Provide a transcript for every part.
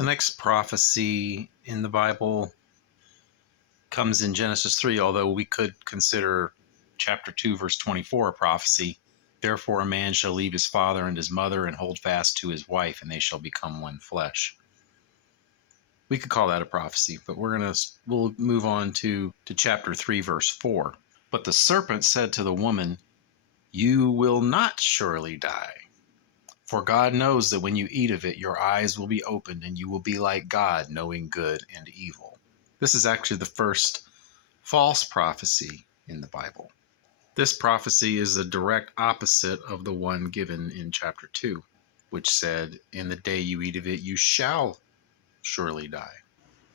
The next prophecy in the Bible comes in Genesis 3, although we could consider chapter 2, verse 24 a prophecy. Therefore, a man shall leave his father and his mother and hold fast to his wife, and they shall become one flesh. We could call that a prophecy, but we'll move on to chapter 3, verse 4. But the serpent said to the woman, "You will not surely die. For God knows that when you eat of it, your eyes will be opened, and you will be like God, knowing good and evil." This is actually the first false prophecy in the Bible. This prophecy is the direct opposite of the one given in chapter 2, which said, "In the day you eat of it, you shall surely die."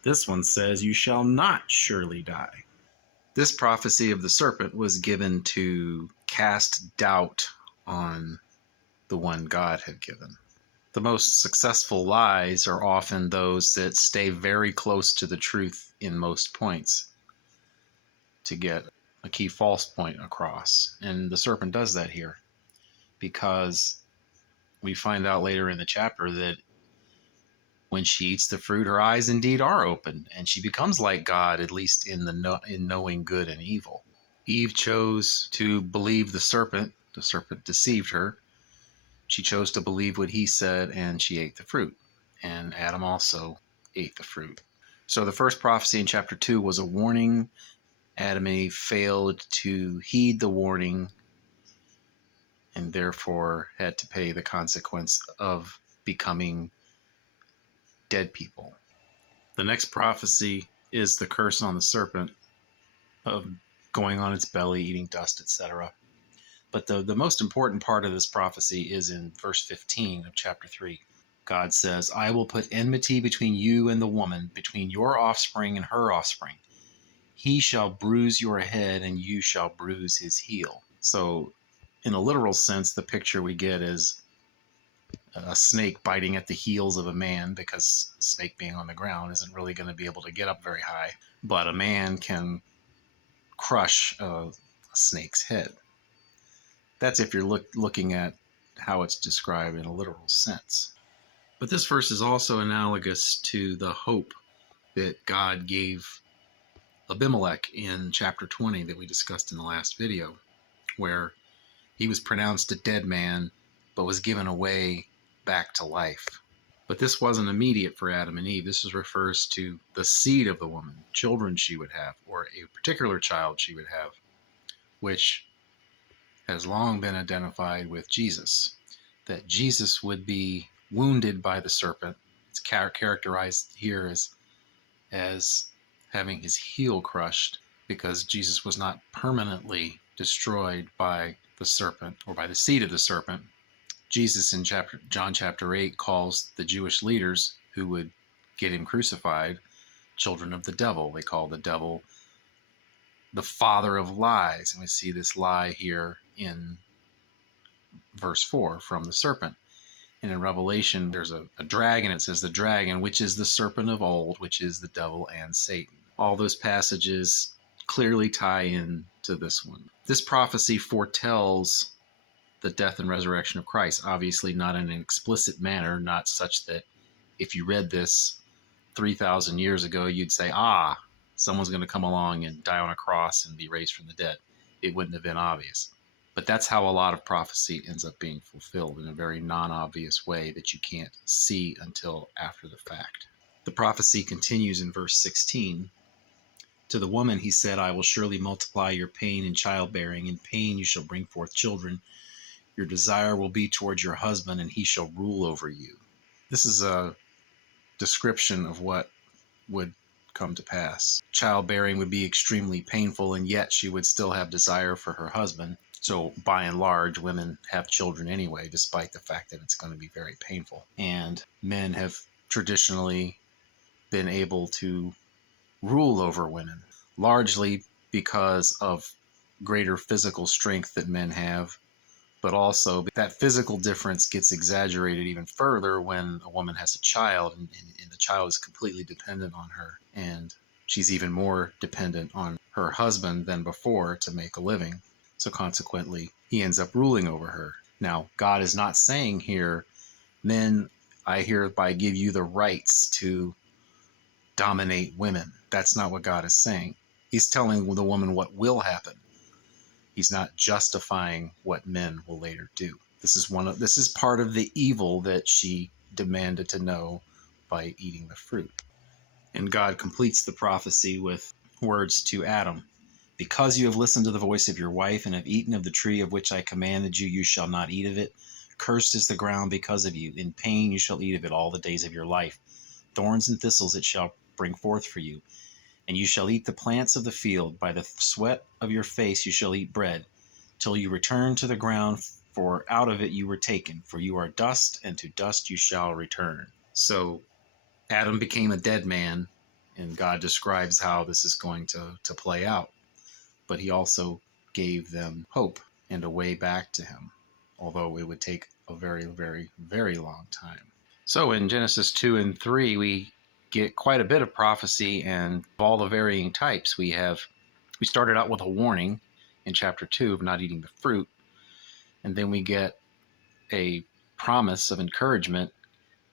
This one says, "You shall not surely die." This prophecy of the serpent was given to cast doubt on the one God had given. The most successful lies are often those that stay very close to the truth in most points to get a key false point across. And the serpent does that here because we find out later in the chapter that when she eats the fruit, her eyes indeed are opened, and she becomes like God, at least in knowing good and evil. Eve chose to believe the serpent. The serpent deceived her. She chose to believe what he said, and she ate the fruit. And Adam also ate the fruit. So the first prophecy in chapter 2 was a warning. Adam and Eve failed to heed the warning and therefore had to pay the consequence of becoming dead people. The next prophecy is the curse on the serpent of going on its belly, eating dust, etc. But the most important part of this prophecy is in verse 15 of chapter 3. God says, "I will put enmity between you and the woman, between your offspring and her offspring. He shall bruise your head, and you shall bruise his heel." So, in a literal sense, the picture we get is a snake biting at the heels of a man, because a snake being on the ground isn't really going to be able to get up very high. But a man can crush a snake's head. That's if you're looking at how it's described in a literal sense. But this verse is also analogous to the hope that God gave Abimelech in chapter 20 that we discussed in the last video, where he was pronounced a dead man but was given away back to life. But this wasn't immediate for Adam and Eve. This refers to the seed of the woman, children she would have, or a particular child she would have, which has long been identified with Jesus, that Jesus would be wounded by the serpent. It's characterized here as having his heel crushed, because Jesus was not permanently destroyed by the serpent or by the seed of the serpent. Jesus in John chapter 8 calls the Jewish leaders who would get him crucified children of the devil. They call the devil the father of lies. And we see this lie here in verse 4 from the serpent. And in Revelation, there's a dragon. It says the dragon, which is the serpent of old, which is the devil and Satan. All those passages clearly tie in to this one. This prophecy foretells the death and resurrection of Christ, obviously not in an explicit manner, not such that if you read this 3,000 years ago, you'd say, someone's going to come along and die on a cross and be raised from the dead. It wouldn't have been obvious. But that's how a lot of prophecy ends up being fulfilled, in a very non-obvious way that you can't see until after the fact. The prophecy continues in verse 16. To the woman he said, "I will surely multiply your pain in childbearing. In pain you shall bring forth children. Your desire will be towards your husband, and he shall rule over you." This is a description of what would come to pass. Childbearing would be extremely painful, and yet she would still have desire for her husband. So by and large, women have children anyway, despite the fact that it's going to be very painful. And men have traditionally been able to rule over women, largely because of greater physical strength that men have, but also that physical difference gets exaggerated even further when a woman has a child, and the child is completely dependent on her, and she's even more dependent on her husband than before to make a living. So consequently, he ends up ruling over her. Now, God is not saying here, men I hereby give you the rights to dominate women. That's not what God is saying. He's telling the woman what will happen. He's not justifying what men will later do. This is part of the evil that she demanded to know by eating the fruit. And God completes the prophecy with words to Adam. Because you have listened to the voice of your wife and have eaten of the tree of which I commanded you, you shall not eat of it. Cursed is the ground because of you. In pain you shall eat of it all the days of your life. Thorns and thistles it shall bring forth for you. And you shall eat the plants of the field. By the sweat of your face you shall eat bread, till you return to the ground, for out of it you were taken. For you are dust, and to dust you shall return. So Adam became a dead man, and God describes how this is going to play out. But he also gave them hope and a way back to him, although it would take a very, very, very long time. So in Genesis 2 and 3, we get quite a bit of prophecy and all the varying types. We started out with a warning in chapter 2 of not eating the fruit, and then we get a promise of encouragement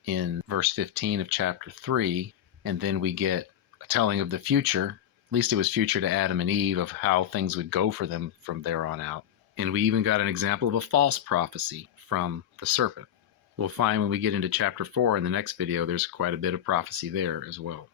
in verse 15 of chapter 3, and then we get a telling of the future. At least it was future to Adam and Eve, of how things would go for them from there on out. And we even got an example of a false prophecy from the serpent. We'll find when we get into chapter 4 in the next video, there's quite a bit of prophecy there as well.